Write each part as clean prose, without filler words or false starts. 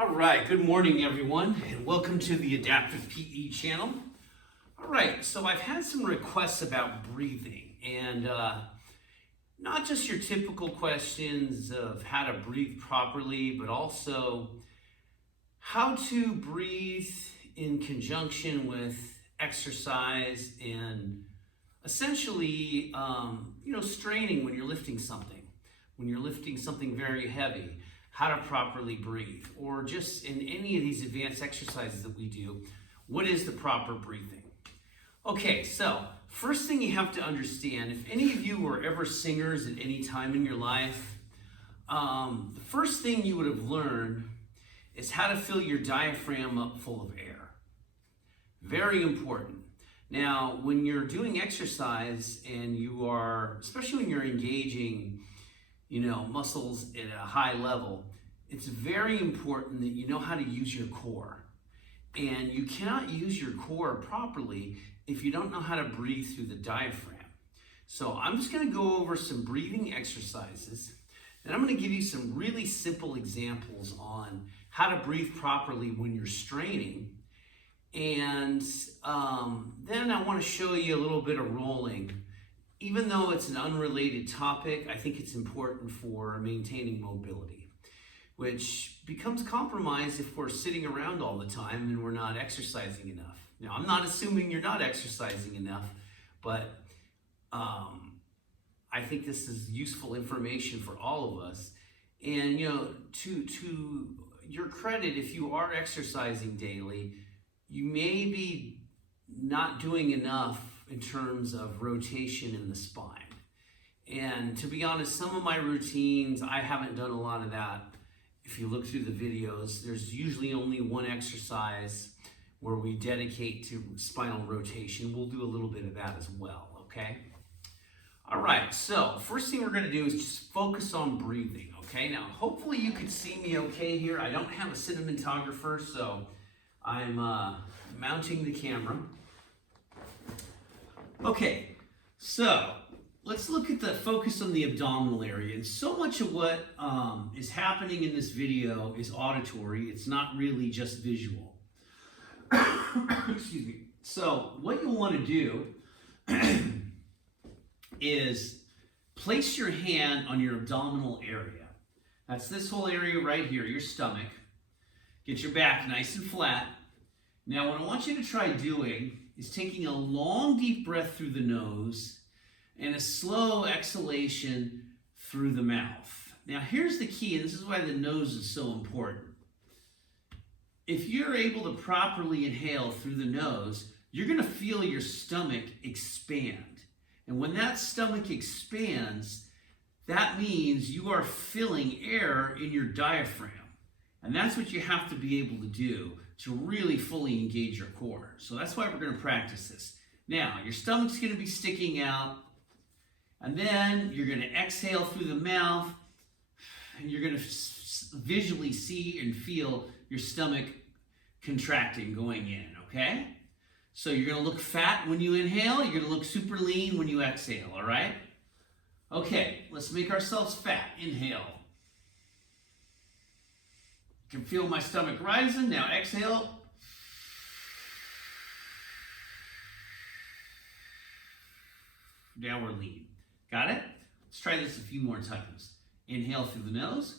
All right, good morning everyone, and welcome to the Adaptive PE channel. All right, so I've had some requests about breathing, and not just your typical questions of how to breathe properly, but also how to breathe in conjunction with exercise and essentially, straining when you're lifting something very heavy, how to properly breathe, or just in any of these advanced exercises that we do, what is the proper breathing? Okay, so first thing you have to understand, if any of you were ever singers at any time in your life, the first thing you would have learned is how to fill your diaphragm up full of air. Very important. Now, when you're doing exercise and you are, especially when you're engaging, muscles at a high level, it's very important that you know how to use your core. And you cannot use your core properly if you don't know how to breathe through the diaphragm. So I'm just going to go over some breathing exercises, and I'm going to give you some really simple examples on how to breathe properly when you're straining. And then I want to show you a little bit of rolling. Even though it's an unrelated topic, I think it's important for maintaining mobility, which becomes compromised if we're sitting around all the time and we're not exercising enough. Now, I'm not assuming you're not exercising enough, but I think this is useful information for all of us. And, to your credit, if you are exercising daily, you may be not doing enough in terms of rotation in the spine. And to be honest, some of my routines, I haven't done a lot of that. If you look through the videos, there's usually only one exercise where we dedicate to spinal rotation. We'll do a little bit of that as well, okay? All right, so first thing we're gonna do is just focus on breathing, okay? Now, hopefully you can see me okay here. I don't have a cinematographer, so I'm mounting the camera. Okay, so let's look at the focus on the abdominal area. And so much of what is happening in this video is auditory. It's not really just visual. Excuse me. So what you'll want to do is place your hand on your abdominal area. That's this whole area right here, your stomach. Get your back nice and flat. Now what I want you to try doing is taking a long deep breath through the nose and a slow exhalation through the mouth. Now here's the key, and this is why the nose is so important. If you're able to properly inhale through the nose, you're going to feel your stomach expand. And when that stomach expands, that means you are filling air in your diaphragm. And that's what you have to be able to do to really fully engage your core. So that's why we're going to practice this. Now, your stomach's going to be sticking out, and then you're going to exhale through the mouth, and you're going to visually see and feel your stomach contracting going in, okay? So you're going to look fat when you inhale, you're going to look super lean when you exhale, all right? Okay, let's make ourselves fat. Inhale. Can feel my stomach rising. Now exhale. Downward lean. Got it? Let's try this a few more times. Inhale through the nose.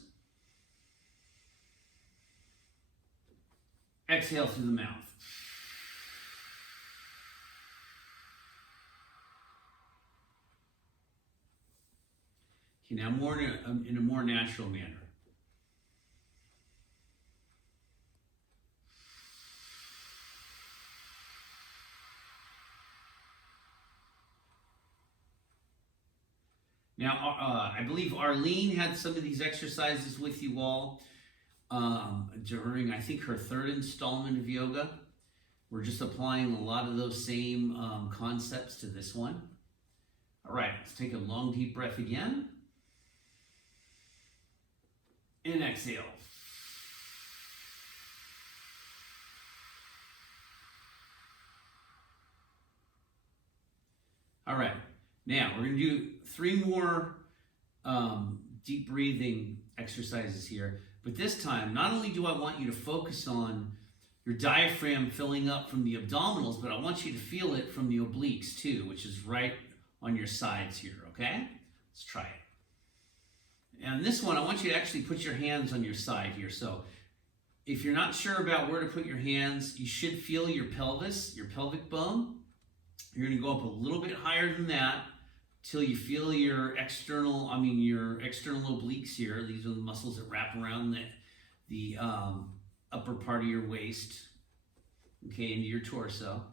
Exhale through the mouth. Okay, now more in a more natural manner. Now, I believe Arlene had some of these exercises with you all during, I think, her third installment of yoga. We're just applying a lot of those same concepts to this one. All right, let's take a long, deep breath again. And exhale. All right. Now, we're going to do 3 more deep breathing exercises here, but this time, not only do I want you to focus on your diaphragm filling up from the abdominals, but I want you to feel it from the obliques too, which is right on your sides here, okay? Let's try it. And this one, I want you to actually put your hands on your side here. So if you're not sure about where to put your hands, you should feel your pelvis, your pelvic bone. You're gonna go up a little bit higher than that till you feel your external obliques here. These are the muscles that wrap around the upper part of your waist, okay, into your torso.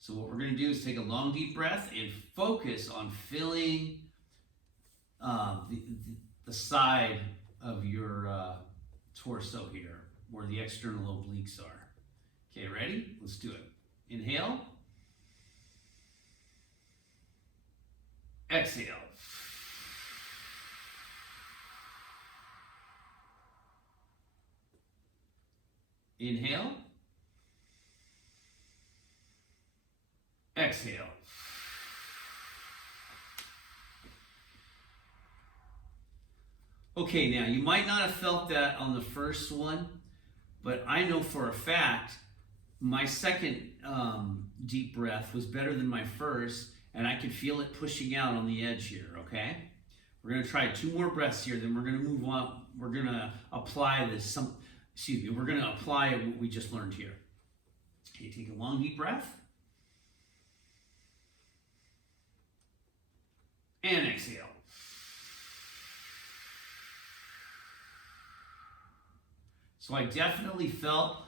So what we're gonna do is take a long, deep breath and focus on filling the side of your torso here, where the external obliques are. Okay, ready? Let's do it. Inhale. Exhale. Inhale. Exhale. Okay, now you might not have felt that on the first one, but I know for a fact my second deep breath was better than my first, and I could feel it pushing out on the edge here, okay? We're gonna try 2 more breaths here, then we're gonna move on. We're gonna apply we're gonna apply what we just learned here. Okay, take a long deep breath. And exhale. So I definitely felt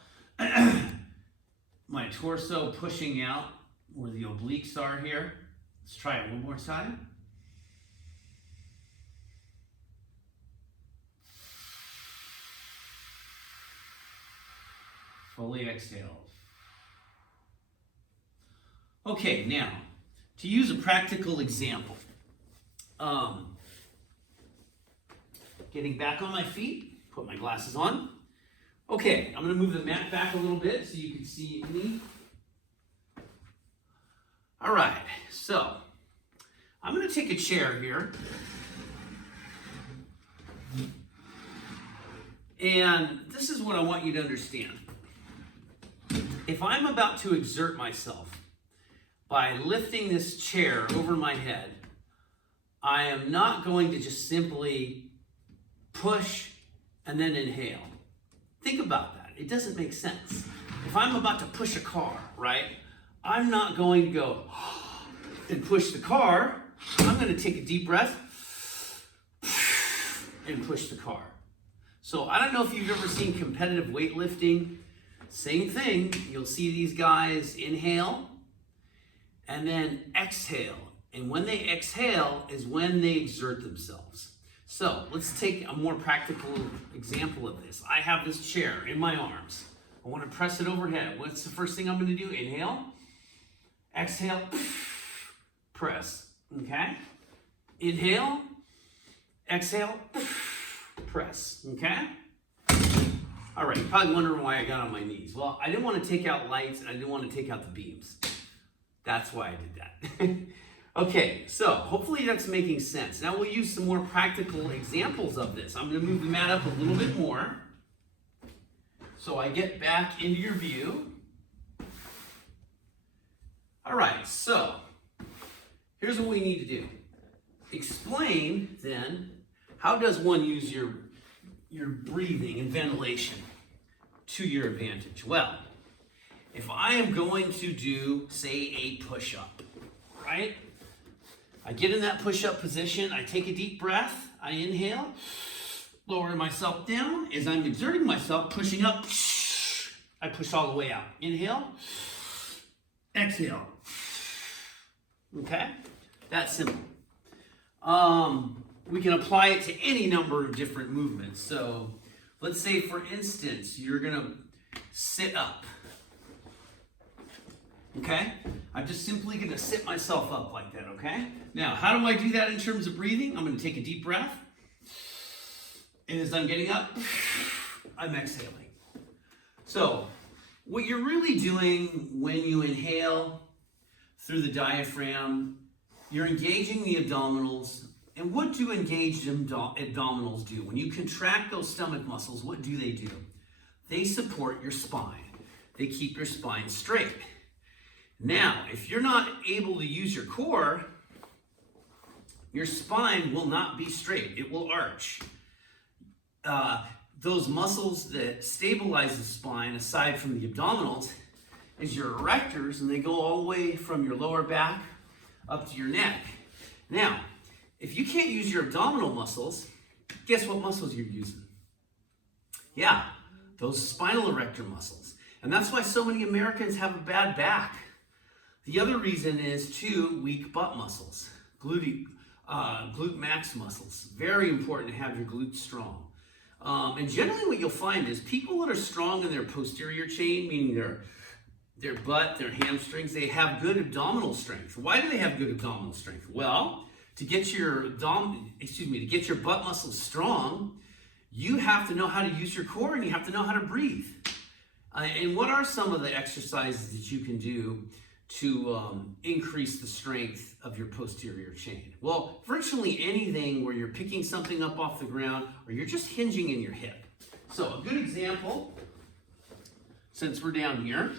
my torso pushing out where the obliques are here. Let's try it one more time. Fully exhale. Okay, now, to use a practical example, getting back on my feet, put my glasses on. Okay, I'm gonna move the mat back a little bit so you can see me. All right, so I'm gonna take a chair here. And this is what I want you to understand. If I'm about to exert myself by lifting this chair over my head, I am not going to just simply push and then inhale. Think about that. It doesn't make sense. If I'm about to push a car, right, I'm not going to go and push the car. I'm going to take a deep breath and push the car. So I don't know if you've ever seen competitive weightlifting. Same thing. You'll see these guys inhale and then exhale. And when they exhale is when they exert themselves. So let's take a more practical example of this. I have this chair in my arms. I want to press it overhead. What's the first thing I'm going to do? Inhale, exhale, press. Okay? Inhale, exhale, press. Okay? All right, you're probably wondering why I got on my knees. Well, I didn't want to take out lights and I didn't want to take out the beams. That's why I did that. Okay, so hopefully that's making sense. Now we'll use some more practical examples of this. I'm going to move the mat up a little bit more so I get back into your view. All right, so here's what we need to do. Explain then, how does one use your breathing and ventilation to your advantage? Well, if I am going to do, say, a push-up, right? I get in that push-up position, I take a deep breath, I inhale, lower myself down. As I'm exerting myself, pushing up, I push all the way out. Inhale, exhale. Okay? That's simple. We can apply it to any number of different movements. So let's say, for instance, you're going to sit up. Okay? I'm just simply going to sit myself up like that, okay? Now, how do I do that in terms of breathing? I'm going to take a deep breath. And as I'm getting up, I'm exhaling. So, what you're really doing when you inhale through the diaphragm, you're engaging the abdominals And what do engaged abdominals do? When you contract those stomach muscles, what do? They support your spine. They keep your spine straight. Now, if you're not able to use your core, your spine will not be straight. It will arch. Those muscles that stabilize the spine, aside from the abdominals, is your erectors, and they go all the way from your lower back up to your neck. Now, if you can't use your abdominal muscles, guess what muscles you're using? Yeah, those spinal erector muscles. And that's why so many Americans have a bad back. The other reason is, too, weak butt muscles, glute max muscles. Very important to have your glutes strong. And generally what you'll find is people that are strong in their posterior chain, meaning their butt, their hamstrings, they have good abdominal strength. Why do they have good abdominal strength? Well, to get your butt muscles strong, you have to know how to use your core and you have to know how to breathe. And what are some of the exercises that you can do to increase the strength of your posterior chain? Well, virtually anything where you're picking something up off the ground or you're just hinging in your hip. So a good example, since we're down here,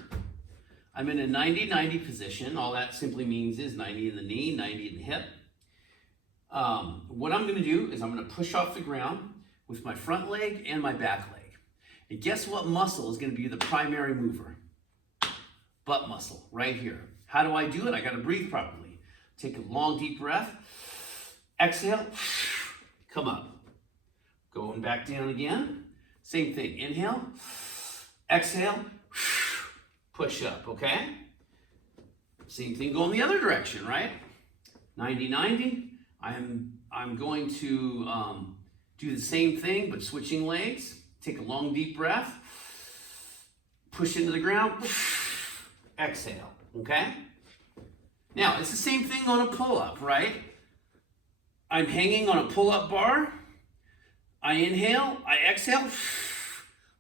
I'm in a 90-90 position. All that simply means is 90 in the knee, 90 in the hip. What I'm going to do is I'm going to push off the ground with my front leg and my back leg. And guess what muscle is going to be the primary mover? Butt muscle, right here. How do I do it? I got to breathe properly. Take a long, deep breath. Exhale. Come up. Going back down again. Same thing. Inhale. Exhale. Push up, okay? Same thing going the other direction, right? 90-90. I'm going to do the same thing, but switching legs. Take a long, deep breath. Push into the ground. Exhale, okay? Now, it's the same thing on a pull-up, right? I'm hanging on a pull-up bar. I inhale, I exhale,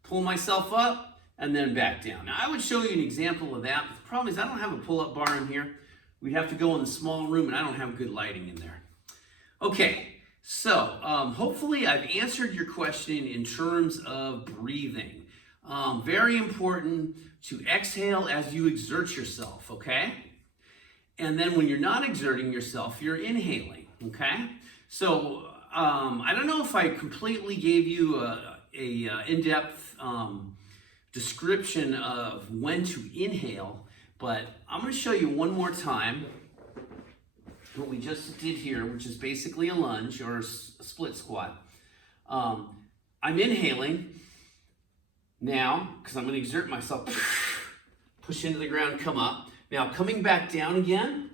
pull myself up, and then back down. Now, I would show you an example of that, but the problem is I don't have a pull-up bar in here. We'd have to go in the small room, and I don't have good lighting in there. Okay, so hopefully I've answered your question in terms of breathing. Very important to exhale as you exert yourself, okay? And then when you're not exerting yourself, you're inhaling, okay? So I don't know if I completely gave you a in-depth description of when to inhale, but I'm going to show you one more time what we just did here, which is basically a lunge or a split squat. I'm inhaling now because I'm going to exert myself, push into the ground, come up. Now coming back down again,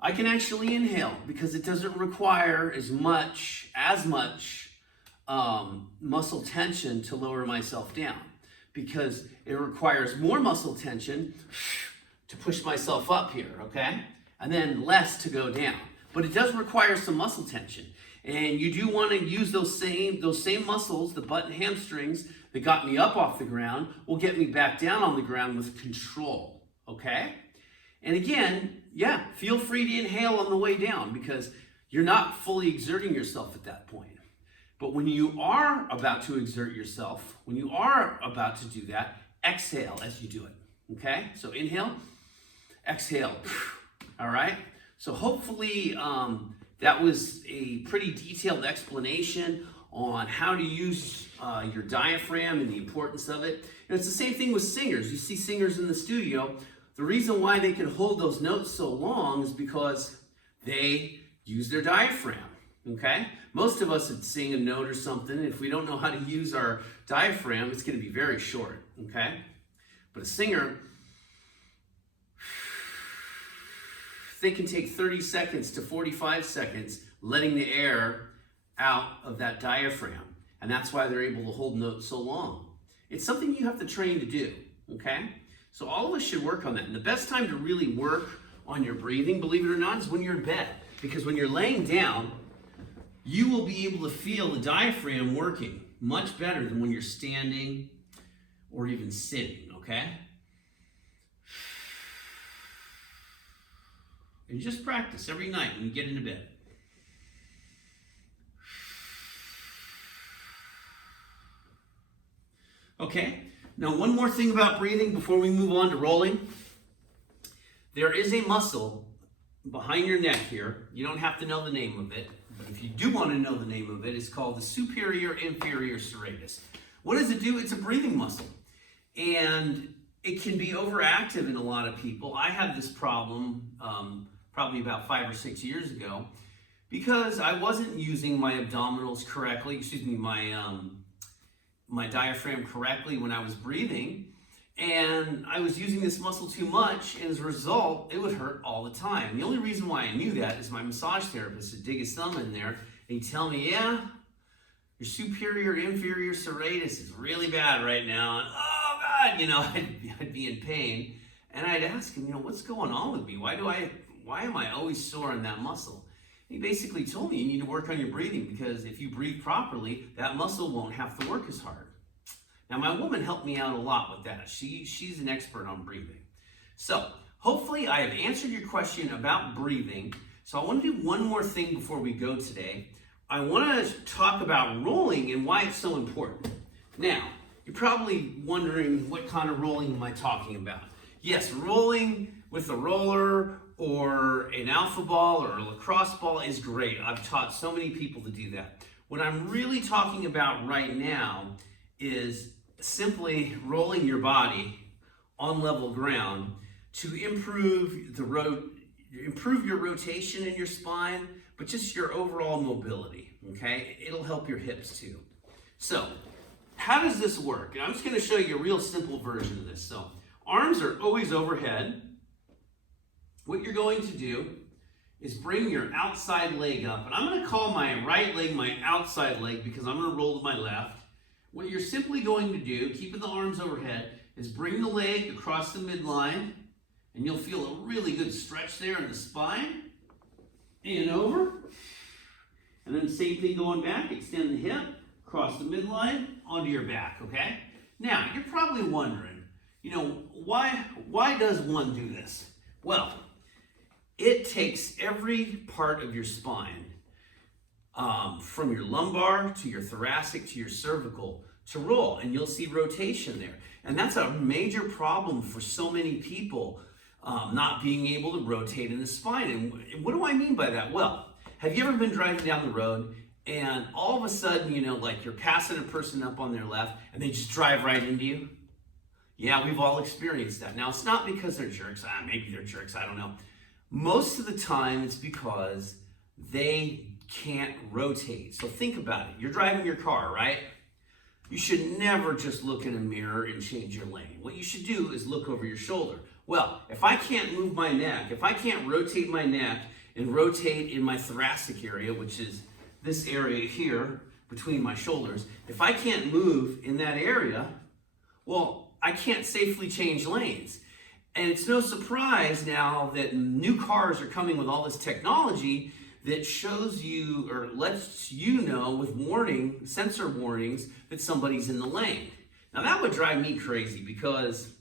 I can actually inhale because it doesn't require as much muscle tension to lower myself down, because it requires more muscle tension to push myself up here, okay? And then less to go down. But it does require some muscle tension. And you do want to use those same muscles, the butt and hamstrings that got me up off the ground, will get me back down on the ground with control, okay? And again, yeah, feel free to inhale on the way down because you're not fully exerting yourself at that point. But when you are about to exert yourself, when you are about to do that, exhale as you do it, okay? So inhale, exhale, all right? So hopefully that was a pretty detailed explanation on how to use your diaphragm and the importance of it. And it's the same thing with singers. You see singers in the studio. The reason why they can hold those notes so long is because they use their diaphragm, okay? Most of us would sing a note or something. If we don't know how to use our diaphragm, it's going to be very short, okay? But a singer, they can take 30 seconds to 45 seconds letting the air out of that diaphragm. And that's why they're able to hold notes so long. It's something you have to train to do, okay? So all of us should work on that. And the best time to really work on your breathing, believe it or not, is when you're in bed. Because when you're laying down, you will be able to feel the diaphragm working much better than when you're standing or even sitting, okay? And just practice every night when you get into bed. Okay, now one more thing about breathing before we move on to rolling. There is a muscle behind your neck here. You don't have to know the name of it, but if you do want to know the name of it, it's called the superior inferior serratus. What does it do? It's a breathing muscle, and it can be overactive in a lot of people. I had this problem probably about 5 or 6 years ago because I wasn't using my abdominals correctly, my diaphragm correctly when I was breathing, and I was using this muscle too much, and as a result, it would hurt all the time. The only reason why I knew that is my massage therapist would dig his thumb in there and he'd tell me, yeah, your superior inferior serratus is really bad right now, and oh God, I'd be in pain, and I'd ask him, what's going on with me? Why am I always sore in that muscle? He basically told me you need to work on your breathing, because if you breathe properly, that muscle won't have to work as hard. Now, my woman helped me out a lot with that. She's an expert on breathing. So hopefully I have answered your question about breathing. So I want to do one more thing before we go today. I want to talk about rolling and why it's so important. Now, you're probably wondering, what kind of rolling am I talking about? Yes, rolling with a roller or an alpha ball or a lacrosse ball is great. I've taught so many people to do that. What I'm really talking about right now is simply rolling your body on level ground to improve your rotation in your spine, but just your overall mobility, okay? It'll help your hips too. So, how does this work? And I'm just gonna show you a real simple version of this. So, arms are always overhead. What you're going to do is bring your outside leg up. And I'm going to call my right leg my outside leg because I'm going to roll to my left. What you're simply going to do, keeping the arms overhead, is bring the leg across the midline, and you'll feel a really good stretch there in the spine. And over. And then same thing going back. Extend the hip, across the midline, onto your back, okay? Now, you're probably wondering, why does one do this? Well, it takes every part of your spine, from your lumbar to your thoracic to your cervical, to roll, and you'll see rotation there. And that's a major problem for so many people, not being able to rotate in the spine. And what do I mean by that? Well, have you ever been driving down the road and all of a sudden, like you're passing a person up on their left and they just drive right into you? Yeah, we've all experienced that. Now, it's not because they're jerks. Maybe they're jerks, I don't know. Most of the time, it's because they can't rotate. So think about it. You're driving your car, right? You should never just look in a mirror and change your lane. What you should do is look over your shoulder. Well, if I can't move my neck, if I can't rotate my neck and rotate in my thoracic area, which is this area here between my shoulders, if I can't move in that area, well, I can't safely change lanes. And it's no surprise now that new cars are coming with all this technology that shows you or lets you know with sensor warnings that somebody's in the lane. Now that would drive me crazy because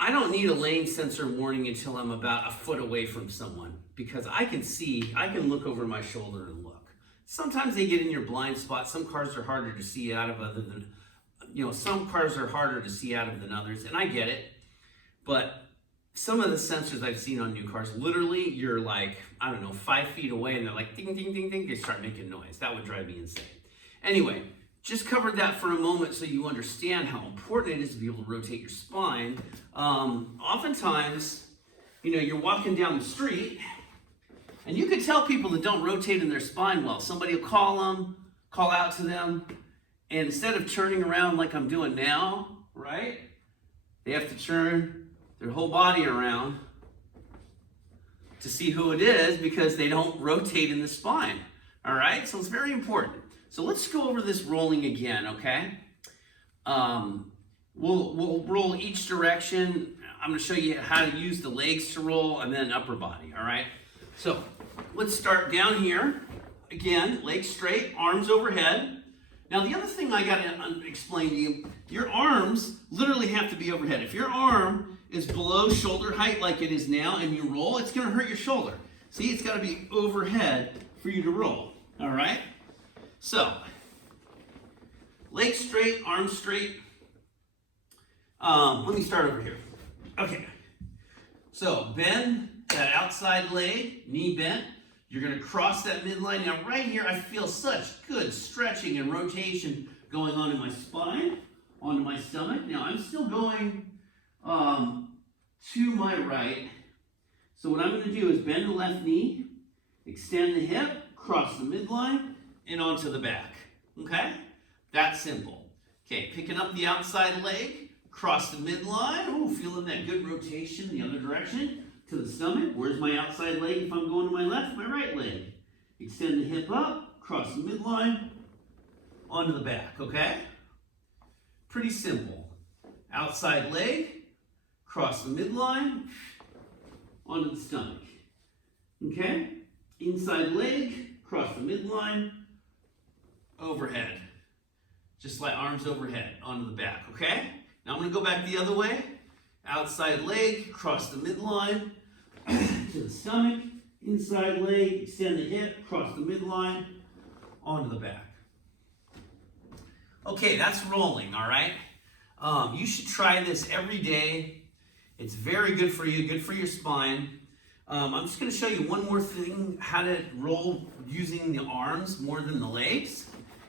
I don't need a lane sensor warning until I'm about a foot away from someone, because I can look over my shoulder and look. Sometimes they get in your blind spot. Some cars are harder to see out of some cars are harder to see out of than others, and I get it. But some of the sensors I've seen on new cars, literally, you're like, 5 feet away, and they're like, ding, ding, ding, ding, they start making noise. That would drive me insane. Anyway, just covered that for a moment so you understand how important it is to be able to rotate your spine. Oftentimes, you're walking down the street, and you can tell people that don't rotate in their spine well. Somebody will call out to them, and instead of turning around like I'm doing now, right, they have to turn their whole body around to see who it is because they don't rotate in the spine. All right, so it's very important. So let's go over this rolling again, okay? We'll roll each direction. I'm going to show you how to use the legs to roll and then upper body, all right? So let's start down here. Again, legs straight, arms overhead. Now, the other thing I got to explain to you, your arms literally have to be overhead. If your arm is below shoulder height like it is now and you roll, it's going to hurt your shoulder. See, it's got to be overhead for you to roll, all right? So, legs straight, arms straight, Let me start over here. Okay. So bend that outside leg, knee bent. You're going to cross that midline. Now right here, I feel such good stretching and rotation going on in my spine, onto my stomach. Now I'm still going to my right. So what I'm going to do is bend the left knee, extend the hip, cross the midline, and onto the back. Okay? That's simple. Okay, picking up the outside leg, cross the midline. Oh, feeling that good rotation the other direction to the stomach. Where's my outside leg if I'm going to my left? My right leg. Extend the hip up, cross the midline, onto the back, okay? Pretty simple. Outside leg, cross the midline, onto the stomach. Okay? Inside leg, cross the midline, overhead. Just like arms overhead, onto the back, okay? Now I'm going to go back the other way. Outside leg, cross the midline, to the stomach. Inside leg, extend the hip, cross the midline, onto the back. Okay, that's rolling, all right? You should try this every day. It's very good for you, good for your spine. I'm just going to show you one more thing, how to roll using the arms more than the legs.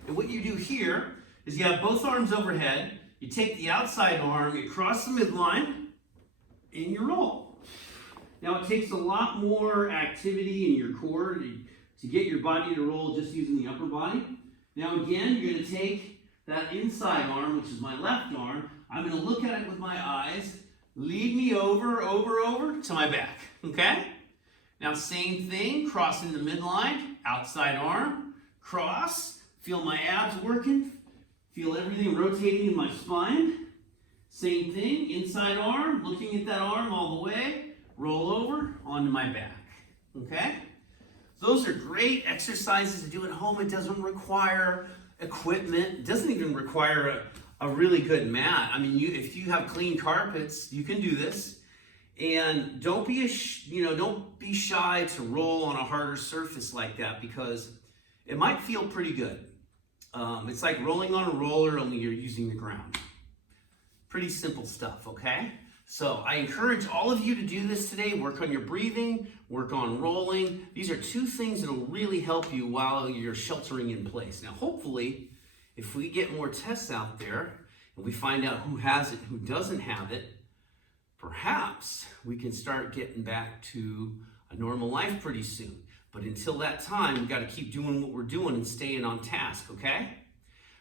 And what you do here is you have both arms overhead. You take the outside arm, you cross the midline, and you roll. Now it takes a lot more activity in your core to get your body to roll just using the upper body. Now again, you're going to take that inside arm, which is my left arm. I'm going to look at it with my eyes, lead me over to my back, okay? Now same thing, crossing the midline, outside arm, cross, feel my abs working, feel everything rotating in my spine. Same thing, inside arm, looking at that arm all the way, roll over onto my back, okay? Those are great exercises to do at home. It doesn't require equipment. It doesn't even require a really good mat. I mean, if you have clean carpets, you can do this. And don't be shy to roll on a harder surface like that because it might feel pretty good. It's like rolling on a roller, only you're using the ground. Pretty simple stuff, okay? So I encourage all of you to do this today. Work on your breathing, work on rolling. These are two things that will really help you while you're sheltering in place. Now, hopefully, if we get more tests out there and we find out who has it, who doesn't have it, perhaps we can start getting back to a normal life pretty soon. But until that time, we've got to keep doing what we're doing and staying on task, okay?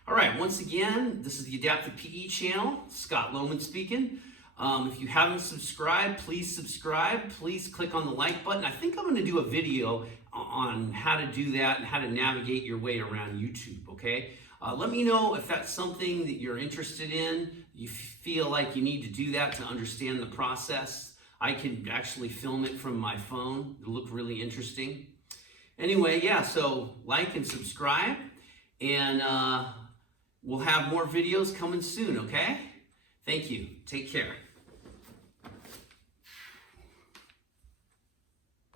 All right, once again, this is the Adaptive PE channel. Scott Lohman speaking. If you haven't subscribed, please subscribe. Please click on the like button. I think I'm going to do a video on how to do that and how to navigate your way around YouTube, okay? Let me know if that's something that you're interested in. You feel like you need to do that to understand the process. I can actually film it from my phone. It'll look really interesting. Anyway, yeah, so like and subscribe. And we'll have more videos coming soon, okay? Thank you. Take care.